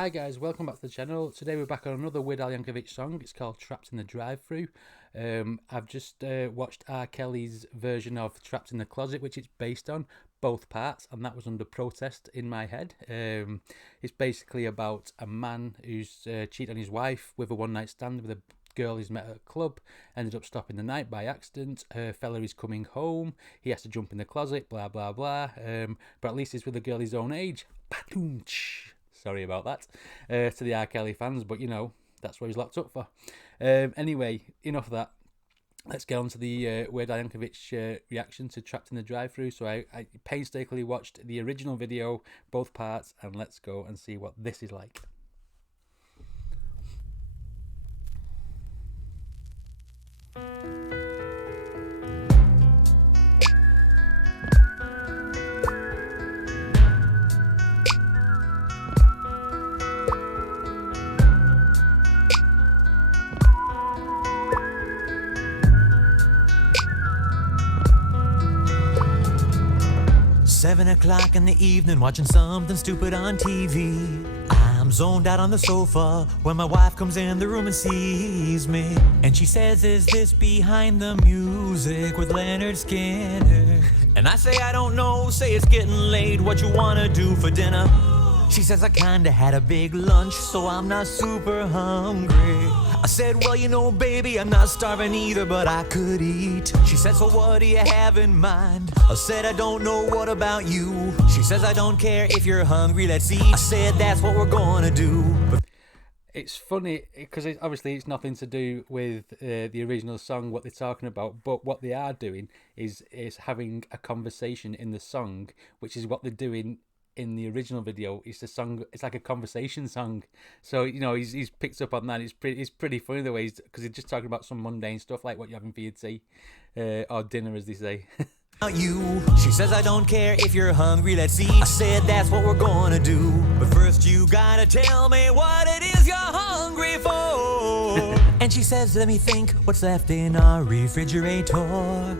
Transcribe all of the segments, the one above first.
Hi guys, welcome back to the channel. Today we're back on another Weird Al Yankovic song. It's called Trapped in the Drive-Thru. I've just watched R. Kelly's version of Trapped in the Closet, which it's based on, both parts, and that was under protest in my head. It's basically about a man who's cheated on his wife with a one-night stand with a girl he's met at a club, ended up stopping the night by accident. Her fella is coming home, he has to jump in the closet, blah blah blah, but at least he's with a girl his own age. Sorry about that to the R. Kelly fans, but you know, that's what he's locked up for. Anyway, enough of that. Let's get on to the Weird Al Yankovic reaction to Trapped in the Drive-Thru. So I painstakingly watched the original video, both parts, and let's go and see what this is like. 7 o'clock in the evening, watching something stupid on TV. I'm zoned out on the sofa when my wife comes in the room and sees me. And she says, "Is this Behind the Music with Leonard Skinner?" And I say, "I don't know, say it's getting late, what you wanna do for dinner?" She says, "I kinda had a big lunch, so I'm not super hungry." I said, "Well, you know, baby, I'm not starving either, but I could eat." She said, "So what do you have in mind?" I said, "I don't know, what about you?" She says, "I don't care if you're hungry, let's eat." I said, "That's what we're gonna do." It's funny because obviously it's nothing to do with the original song, what they're talking about, but what they are doing is having a conversation in the song, which is what they're doing in the original video. It's a song, it's like a conversation song, so you know he's picked up on that. It's pretty funny the way because he's just talking about some mundane stuff like what you're having for your tea or dinner, as they say. You, she says, "I don't care if you're hungry, let's eat." I said, "That's what we're gonna do, but first you gotta tell me what it is you're hungry for." And she says, "Let me think, what's left in our refrigerator?"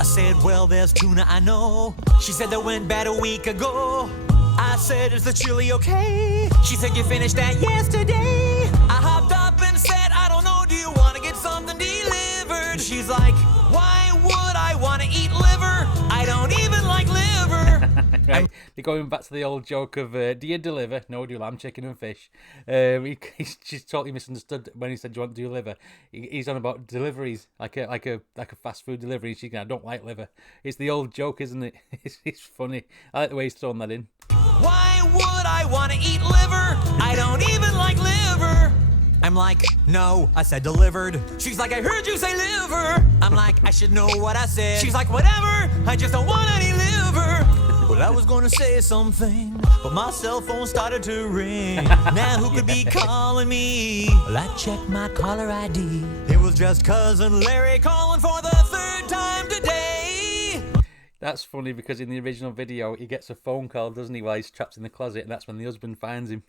I said, "Well, there's tuna, I know." She said, "That went bad a week ago." I said, "Is the chili okay?" She said, "You finished that yesterday." I hopped up and said, "I don't know, do you want to get something delivered?" She's like, "Why would I want to eat liver? I don't even like liver." Right, they're going back to the old joke of do you deliver? No, do lamb, chicken and fish. She's totally misunderstood when he said, "Do you want to do liver?" He's on about deliveries, like a fast food delivery. She's going, "I don't like liver." It's the old joke, isn't it? It's funny. I like the way he's thrown that in. "Why would I want to eat liver? I don't even like liver." I'm like, "No, I said delivered." She's like, "I heard you say liver." I'm like, "I should know what I said." She's like, "Whatever, I just don't want any liver." Well, I was gonna say something, but my cell phone started to ring. Now who could be calling me? Well, I checked my caller ID. It was just cousin Larry calling for the third time today. That's funny because in the original video he gets a phone call, doesn't he, while he's trapped in the closet, and that's when the husband finds him.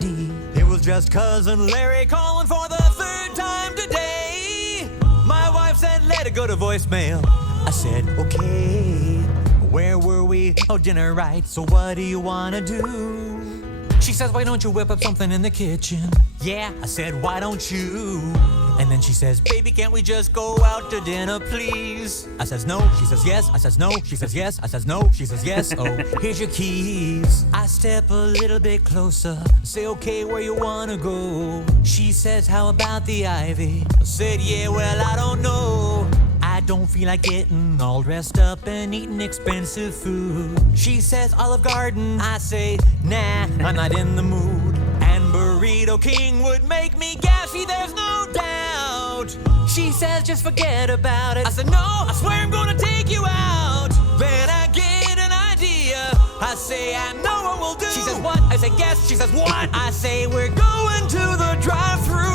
It was just cousin Larry calling for the third time today. My wife said, "Let it go to voicemail." I said, "Okay." Where were we? Oh, dinner, right. So what do you want to do? She says, "Why don't you whip up something in the kitchen?" Yeah, I said, "Why don't you?" And then she says, "Baby, can't we just go out to dinner, please?" I says, "No." She says, "Yes." I says, "No." She says, "Yes." I says, "No." She says, "Yes." "Oh, here's your keys." I step a little bit closer, say, "Okay, where you wanna go?" She says, "How about the Ivy?" I said, "Yeah, well, I don't know. I don't feel like getting all dressed up and eating expensive food." She says, "Olive Garden." I say, "Nah, I'm not in the mood." And Burrito King would make me gassy, there's no doubt. She says, "Just forget about it." I said, "No, I swear I'm gonna take you out." Then I get an idea. I say, "I know what we'll do." She says, "What?" I say, "Guess." She says, "What?" I say, "We're going to the drive-thru."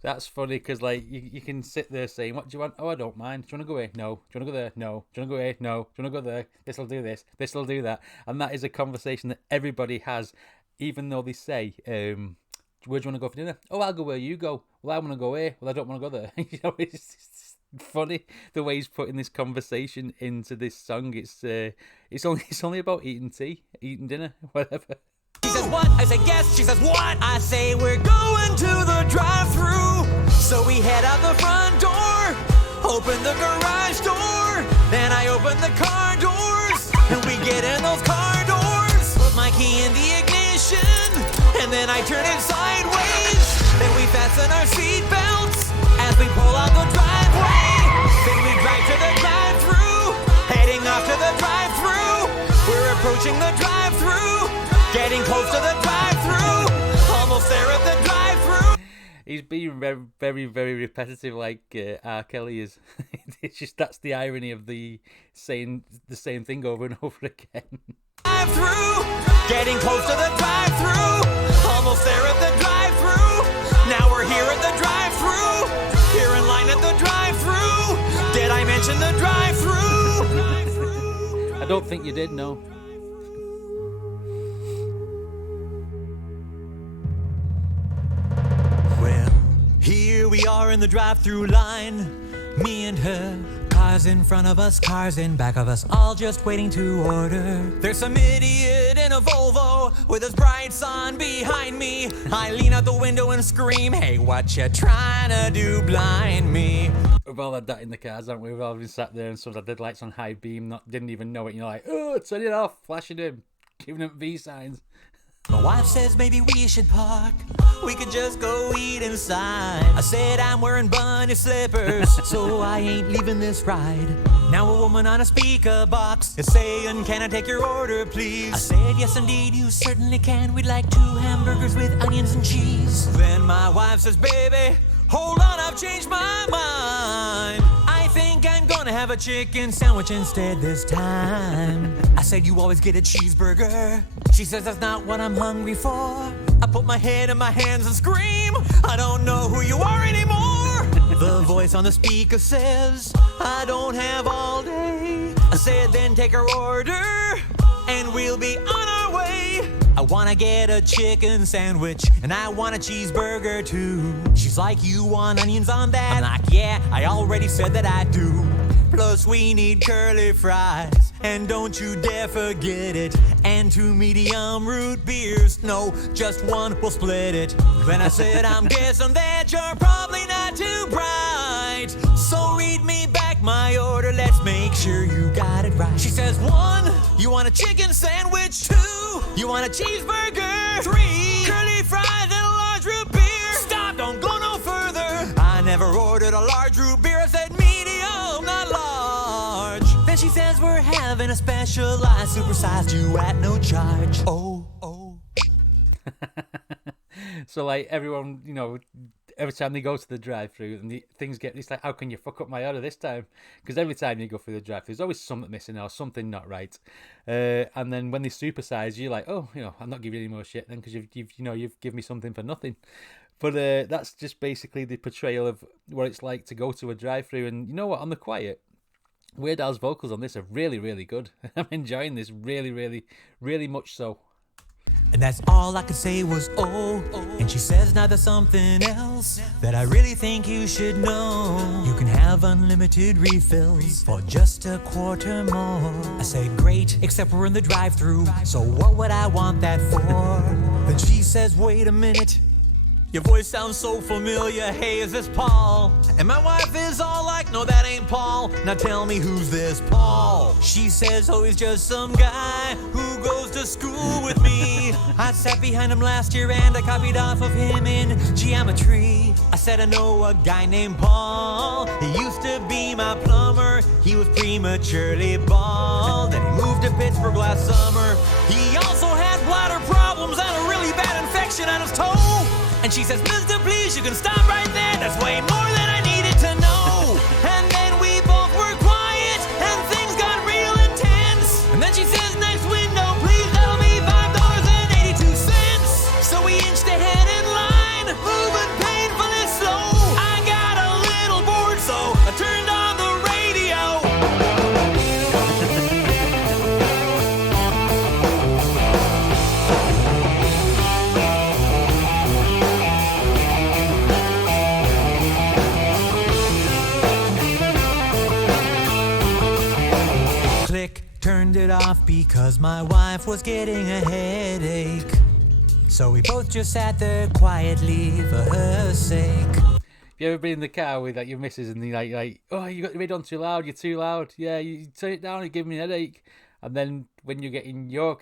That's funny because like you can sit there saying, "What do you want?" "Oh, I don't mind." "Do you want to go here?" "No." "Do you want to go there?" "No." "Do you want to go here?" "No." "Do you want to go there?" "This'll do this. This'll do that." And that is a conversation that everybody has, even though they say, "Where do you want to go for dinner?" "Oh, I'll go where you go." "Well, I want to go here." "Well, I don't want to go there." You know, it's funny the way he's putting this conversation into this song. It's only about eating tea, eating dinner, whatever. She says, what? I say, yes. She says, what? I say, we're going to the drive-thru. So we head out the front door, open the garage door, then I open the car doors, and we get in those car doors, put my key in the ignition, and then I turn it sideways. Then we fasten our seat belts as we pull out the driveway. Then we drive to the drive-thru, heading off to the drive-thru. We're approaching the drive-thru, getting close to the drive-thru, almost there at the drive-thru. He's being very, very, very repetitive, like R. Kelly is. It's just that's the irony of the saying the same thing over and over again. Drive-thru, getting close to the drive-thru, almost there at the drive-thru. Now we're here at the drive-thru, here in line at the drive-thru. Did I mention the drive-thru? I don't think you did, no. Well, here we are in the drive-thru line, me and her. Cars in front of us, cars in back of us, all just waiting to order. There's some idiot in a Volvo with his bright sun behind me. I lean out the window and scream, hey, what you trying to do, blind me? We've all had that in the cars, haven't we? We've all been sat there and some had lights on high beam, didn't even know it, and you're like, oh, turn it off, flashing him, giving him V signs. My wife says maybe we should park, we could just go eat inside. I said I'm wearing bunny slippers, so I ain't leaving this ride. Now a woman on a speaker box is saying, can I take your order, please? I said, yes indeed, you certainly can. We'd like 2 hamburgers with onions and cheese. Then my wife says, baby, hold on, I've changed my mind. I think I'm gonna have a chicken sandwich instead this time. I said, you always get a cheeseburger. She says, that's not what I'm hungry for. I put my head in my hands and scream, I don't know who you are anymore. The voice on the speaker says, I don't have all day. I said, then take our order, and we'll be on our way. I wanna get a chicken sandwich, and I want a cheeseburger too. She's like, you want onions on that? I'm like, yeah, I already said that I do. Plus we need curly fries, and don't you dare forget it. And 2 medium root beers, no, just 1, we'll split it. Then I said, I'm guessing that you're probably not too bright, so read me back my order, let's make sure you got it right. She says, 1, you want a chicken sandwich? 2, you want a cheeseburger? 3, curly fries and a large root beer. Stop, don't go no further. I never ordered a large root beer, I said medium, not large. Then she says, we're having a special, I supersized you at no charge. Oh. So like everyone, you know, every time they go to the drive-thru and things get, it's like, how can you fuck up my order this time? Because every time you go through the drive-thru, there's always something missing or something not right. And then when they supersize, you're like, oh, you know, I'm not giving you any more shit then because you've given me something for nothing. But that's just basically the portrayal of what it's like to go to a drive-thru. And you know what? On the quiet, Weird Al's vocals on this are really, really good. I'm enjoying this really, really, really much so. And that's all I could say was oh. And she says, now there's something else that I really think you should know. You can have unlimited refills for just a quarter more. I say great, except we're in the drive-thru, so what would I want that for? Then she says, wait a minute, your voice sounds so familiar. Hey, is this Paul? And my wife is all like, no, that ain't Paul. Now tell me, who's this Paul? She says, oh, he's just some guy who goes to school with me. I sat behind him last year and I copied off of him in geometry. I said, I know a guy named Paul. He used to be my plumber. He was prematurely bald. Then he moved to Pittsburgh last summer. He also had bladder problems and a really bad infection on his toe. And she says, mister, please, you can stop right there. That's way more than I needed to know. And then we both were quiet, and things got real intense. And then she says, next window, please, that'll be $5.82. So we inched ahead in line, moving painfully slow. I got a little bored, so I turned on the radio. Click, turned it off because my wife was getting a headache. So we both just sat there quietly for her sake. Have you ever been in the car with like your missus and you're like, oh, you got the radio on too loud, you're too loud. Yeah, you turn it down, you give me a headache. And then when you get in your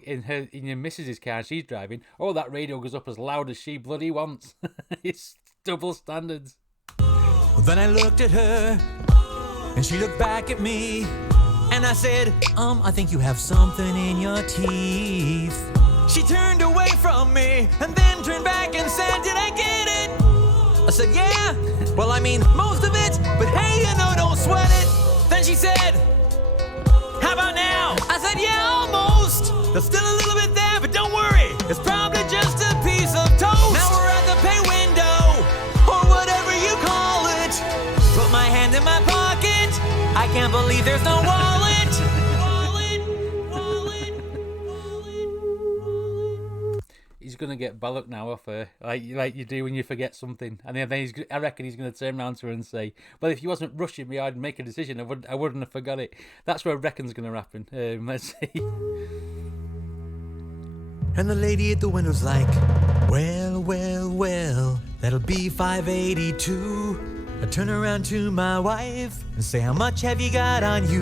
missus's car and she's driving, oh, that radio goes up as loud as she bloody wants. It's double standards. Well, then I looked at her and she looked back at me, and I said, I think you have something in your teeth. She turned away from me and then turned back and said, did I get it? I said, yeah, well, I mean, most of it, but hey, you know, don't sweat it. Then she said, how about now? I said, yeah, almost. There's still a little bit there, but don't worry, it's probably just a piece of toast. Now we're at the pay window, or whatever you call it. Put my hand in my pocket, I can't believe there's no wallet. He's gonna get bollocked now off her, like you do when you forget something, and then I reckon he's gonna turn around to her and say, "Well, if you wasn't rushing me, I'd make a decision. I wouldn't have forgot it." That's what I reckon's gonna happen. Let's see. And the lady at the window's like, well, well, well, that'll be $5.82. I turn around to my wife and say, how much have you got on you?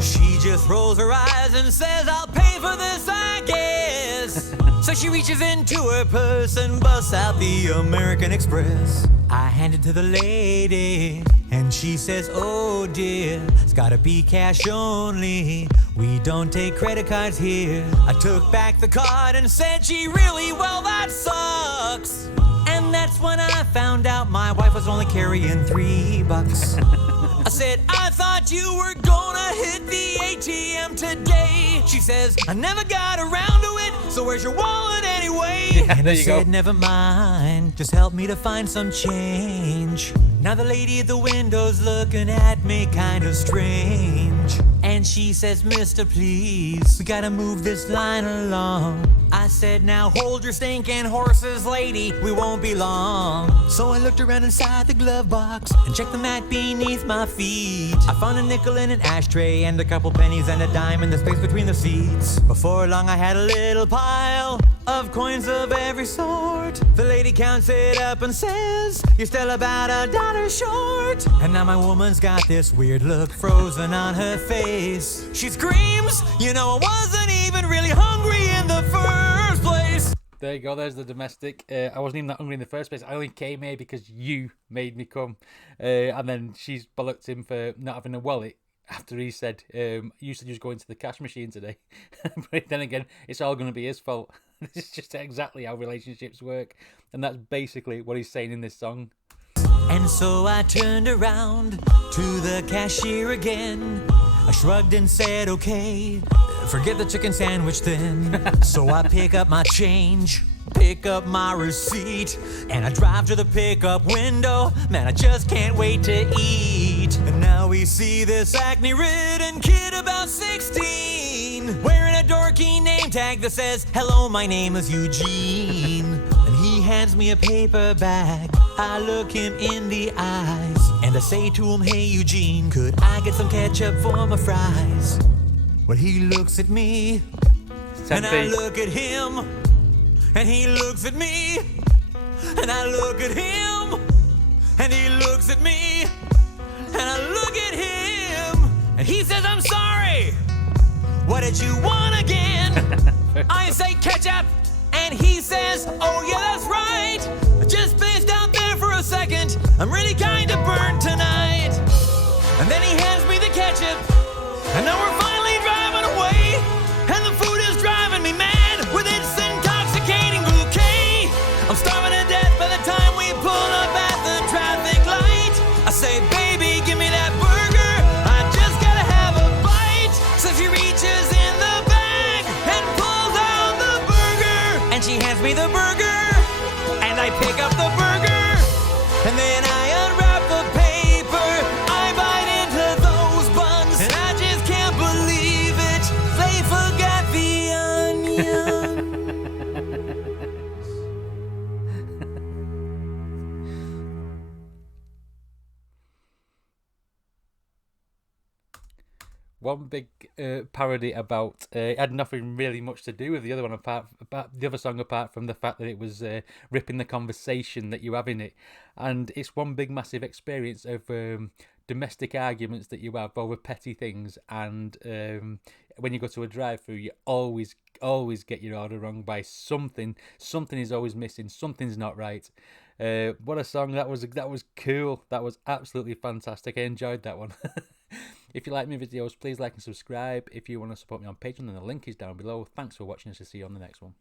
She just rolls her eyes and says, I'll pay for this, I guess. So she reaches into her purse and busts out the American Express. I hand it to the lady and she says, oh dear, it's gotta be cash only. We don't take credit cards here. I took back the card and said, gee, really? Well, that sucks. And that's when I found out my wife was only carrying $3. I said, I thought you were gonna hit the ATM today. She says, I never got around to it, so where's your wallet anyway? Yeah, and there I you said, go. never mind, just help me to find some change. Now the lady at the window's looking at me kind of strange. And she says, mister, please, we gotta move this line along. I said, now hold your stinking horses, lady, we won't be long. So I looked around inside the glove box and checked the mat beneath my feet. I found a nickel in an ashtray and a couple pennies and a dime in the space between the seats. Before long I had a little pile of coins of every sort. The lady counts it up and says, you're still about $1 short. And now my woman's got this weird look frozen on her face. She screams, you know, I wasn't even really hungry in the first place. There you go, there's the domestic. I wasn't even that hungry in the first place. I only came here because you made me come. And then she's bollocked him for not having a wallet after he said, you said you was going to the cash machine today. But then again, it's all going to be his fault. This is just exactly how relationships work. And that's basically what he's saying in this song. And so I turned around to the cashier again. I shrugged and said, okay, forget the chicken sandwich then. So I pick up my change, pick up my receipt, and I drive to the pickup window. Man, I just can't wait to eat. And now we see this acne-ridden kid about 16, wearing a dorky name tag that says, hello, my name is Eugene. And he hands me a paper bag. I look him in the eyes and I say to him, hey Eugene, could I get some ketchup for my fries? Well, he looks at me and I look at him, and he looks at me and I look at him, and he looks at me and I look at him, and he says, I'm sorry, what did you want again? I say ketchup, and he says, oh yeah, that's right, I just spaced out there for a second, I'm really kinda burned tonight. And then he hands me the ketchup, and now we're finally driving away, and the food is driving me mad with its intoxicating bouquet. I'm starving to death by the time we pull up at the traffic light. I say, baby, give me that burger, I just gotta have a bite. So she reaches in the bag and pulls out the burger, and she hands me the burger, and I pick up the burger, and then I unwrap the paper, I bite into those buns, and I just can't believe one big parody about it had nothing really much to do with the other one about the other song, apart from the fact that it was ripping the conversation that you have in it, and it's one big massive experience of domestic arguments that you have over petty things, and when you go to a drive-through, you always get your order wrong by something. Something is always missing. Something's not right. What a song that was! That was cool. That was absolutely fantastic. I enjoyed that one. If you like my videos, please like and subscribe. If you want to support me on Patreon, then the link is down below. Thanks for watching, and I'll see you on the next one.